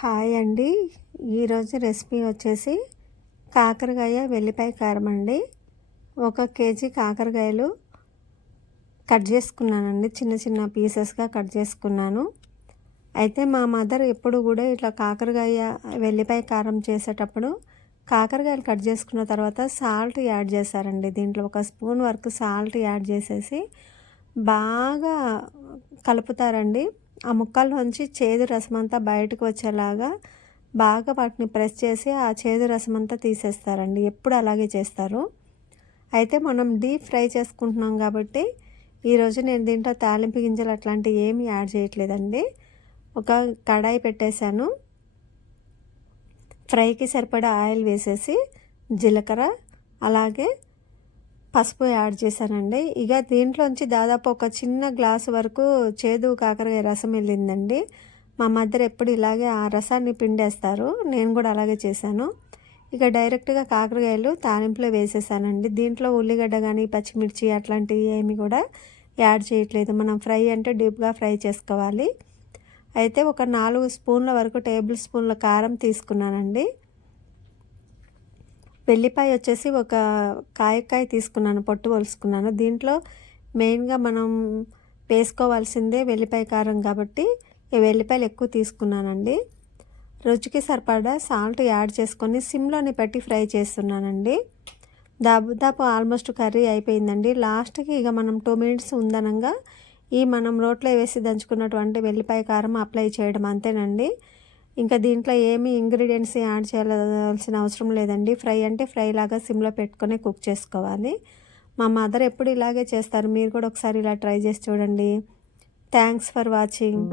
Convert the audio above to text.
Hi అండి. ఈరోజు recipe వచ్చేసి కాకరకాయ వెల్లిపాయ కారం అండి. 1 కేజీ కాకరకాయలు కట్ చేసుకున్నానండి. చిన్న చిన్న పీసెస్గా కట్ చేసుకున్నాను. అయితే మా మదర్ ఎప్పుడు కూడా ఇట్లా కాకరకాయ వెల్లిపాయ కారం చేసేటప్పుడు కాకరకాయలు కట్ చేసుకున్న తర్వాత సాల్ట్ యాడ్ చేశారండి. దీంట్లో 1 స్పూన్ వరకు సాల్ట్ యాడ్ చేసేసి బాగా కలుపుతారండి. ఆ ముక్కల్లోంచి చేదు రసమంతా బయటకు వచ్చేలాగా బాగా వాటిని ప్రెస్ చేసి ఆ చేదు రసమంతా తీసేస్తారండి. ఎప్పుడు అలాగే చేస్తారు. అయితే మనం డీప్ ఫ్రై చేసుకుంటున్నాం కాబట్టి ఈరోజు నేను దీంట్లో తాలింపు గింజలు అట్లాంటివి ఏమీ యాడ్ చేయట్లేదండి. ఒక కడాయి పెట్టేశాను. ఫ్రైకి సరిపడా ఆయిల్ వేసేసి జీలకర్ర అలాగే పసుపు యాడ్ చేశానండి. ఇక దీంట్లోంచి దాదాపు ఒక చిన్న గ్లాసు వరకు చేదు కాకరకాయ రసం వెళ్ళిందండి. మా మదర్ ఎప్పుడు ఇలాగే ఆ రసాన్ని పిండేస్తారు. నేను కూడా అలాగే చేశాను. ఇక డైరెక్ట్గా కాకరకాయలు తాలింపులో వేసేసానండి. దీంట్లో ఉల్లిగడ్డ కానీ పచ్చిమిర్చి అట్లాంటివి ఏమి కూడా యాడ్ చేయట్లేదు. మనం ఫ్రై అంటే డీప్గా ఫ్రై చేసుకోవాలి. అయితే ఒక 4 స్పూన్ల వరకు టేబుల్ స్పూన్ల కారం తీసుకున్నానండి. వెల్లిపాయ వచ్చేసి ఒక కాయ తీసుకున్నాను, పొట్టు ఒలుసుకున్నాను. దీంట్లో మెయిన్గా మనం వేసుకోవాల్సిందే వెల్లిపాయ కారం కాబట్టి ఈ వెల్లిపాయలు ఎక్కువ తీసుకున్నానండి. రుచికి సరిపడా సాల్ట్ యాడ్ చేసుకొని సిమ్లోని పెట్టి ఫ్రై చేస్తున్నానండి. దాదాపు ఆల్మోస్ట్ కర్రీ అయిపోయిందండి. లాస్ట్కి ఇక మనం 2 మినిట్స్ ఉందనంగా మనం రోట్లో వేసి దంచుకున్నటువంటి వెల్లిపాయ కారం అప్లై చేయడం అంతేనండి. ఇంకా దీంట్లో ఏమి ఇంగ్రీడియంట్స్ యాడ్ చేయాల్సిన అవసరం లేదండి. ఫ్రై అంటే ఫ్రై లాగా సిమ్లో పెట్టుకొని కుక్ చేసుకోవాలి. మా మదర్ ఎప్పుడు ఇలాగే చేస్తారు. మీరు కూడా ఒకసారి ఇలా ట్రై చేసి చూడండి. Thanks for watching.